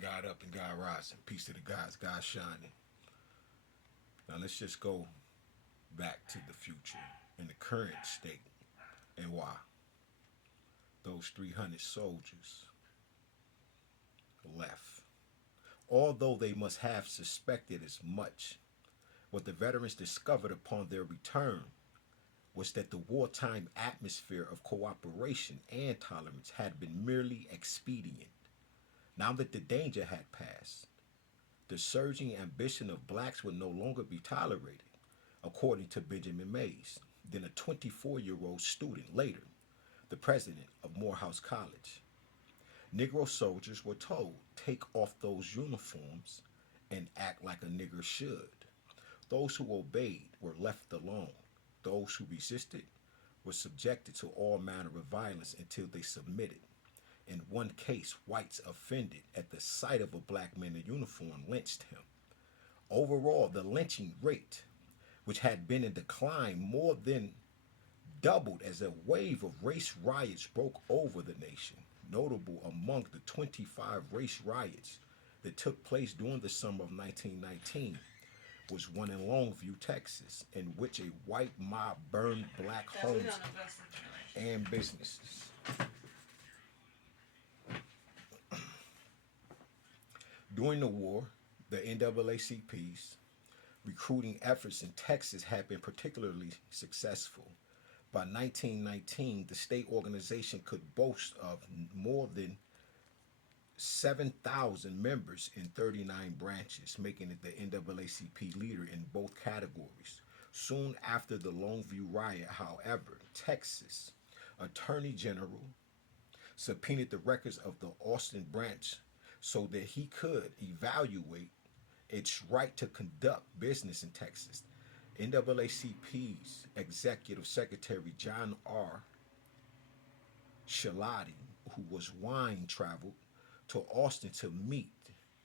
God up and God rising. Peace to the gods, God shining. Now let's just go back to the future and the current state and why those 300 soldiers left. Although they must have suspected as much, what the veterans discovered upon their return was that the wartime atmosphere of cooperation and tolerance had been merely expedient. Now that the danger had passed, the surging ambition of blacks would no longer be tolerated, according to Benjamin Mays, then a 24-year-old student later, the president of Morehouse College. Negro soldiers were told, take off those uniforms and act like a nigger should. Those who obeyed were left alone. Those who resisted were subjected to all manner of violence until they submitted. In one case, whites offended at the sight of a black man in uniform lynched him. Overall, the lynching rate, which had been in decline, more than doubled as a wave of race riots broke over the nation. Notable among the 25 race riots that took place during the summer of 1919 was one in Longview, Texas, in which a white mob burned black homes and businesses. During the war, the NAACP's recruiting efforts in Texas had been particularly successful. By 1919, the state organization could boast of more than 7,000 members in 39 branches, making it the NAACP leader in both categories. Soon after the Longview riot, however, Texas Attorney General subpoenaed the records of the Austin branch so that he could evaluate its right to conduct business in Texas. NAACP's Executive Secretary John R. Shalati, who was wine, traveled to Austin to meet,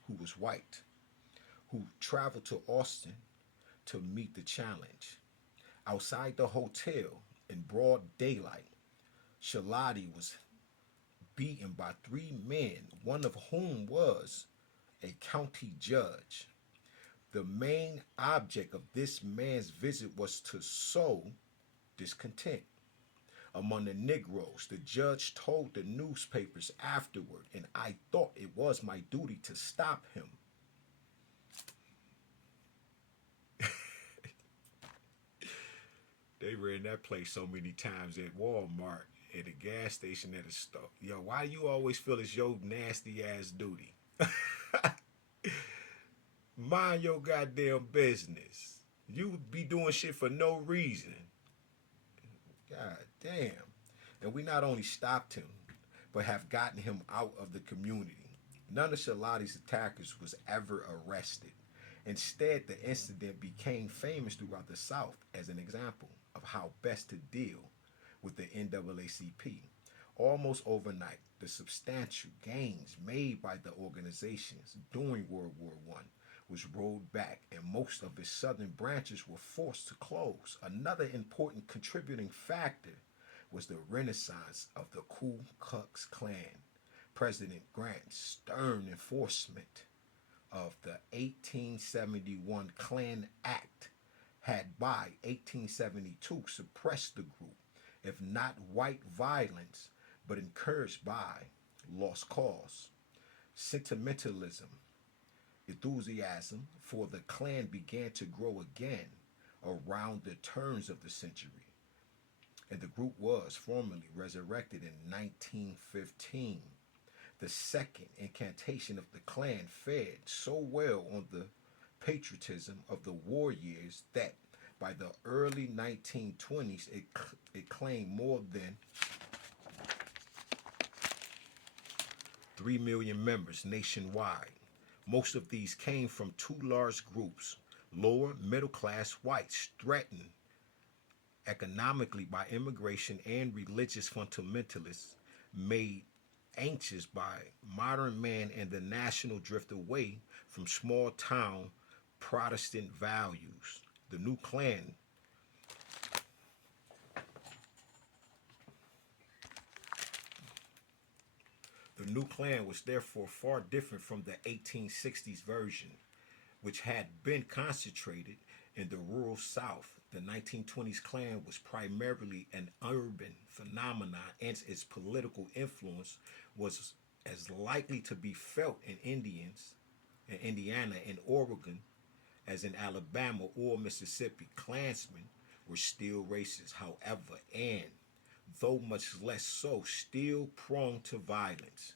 who was white, who traveled to Austin to meet the challenge. Outside the hotel in broad daylight, Shalati was beaten by three men, one of whom was a county judge. The main object of this man's visit was to sow discontent among the Negroes. The judge told the newspapers afterward, and I thought it was my duty to stop him. They ran that place so many times at Walmart, at a gas station, at a store. Yo, why you always feel it's your nasty ass duty? Mind your goddamn business. You be doing shit for no reason. God damn. And we not only stopped him, but have gotten him out of the community. None of Shalati's attackers was ever arrested. Instead, the incident became famous throughout the South as an example of how best to deal with the NAACP. Almost overnight, the substantial gains made by the organizations during World War I was rolled back, and most of its southern branches were forced to close. Another important contributing factor was the renaissance of the Ku Klux Klan. President Grant's stern enforcement of the 1871 Klan Act had by 1872 suppressed the group, if not white violence, but encouraged by lost cause. Sentimentalism, enthusiasm for the Klan began to grow again around the turns of the century, and the group was formally resurrected in 1915. The second incantation of the Klan fed so well on the patriotism of the war years that by the early 1920s it claimed more than 3 million members nationwide. Most of these came from two large groups: lower middle class whites threatened economically by immigration and religious fundamentalists made anxious by modern man and the national drift away from small town Protestant values. The new Klan The new Klan was therefore far different from the 1860s version, which had been concentrated in the rural South. The 1920s Klan was primarily an urban phenomenon, and its political influence was as likely to be felt in Indiana and Oregon as in Alabama or Mississippi. Klansmen were still racist, however, and though much less so, still prone to violence.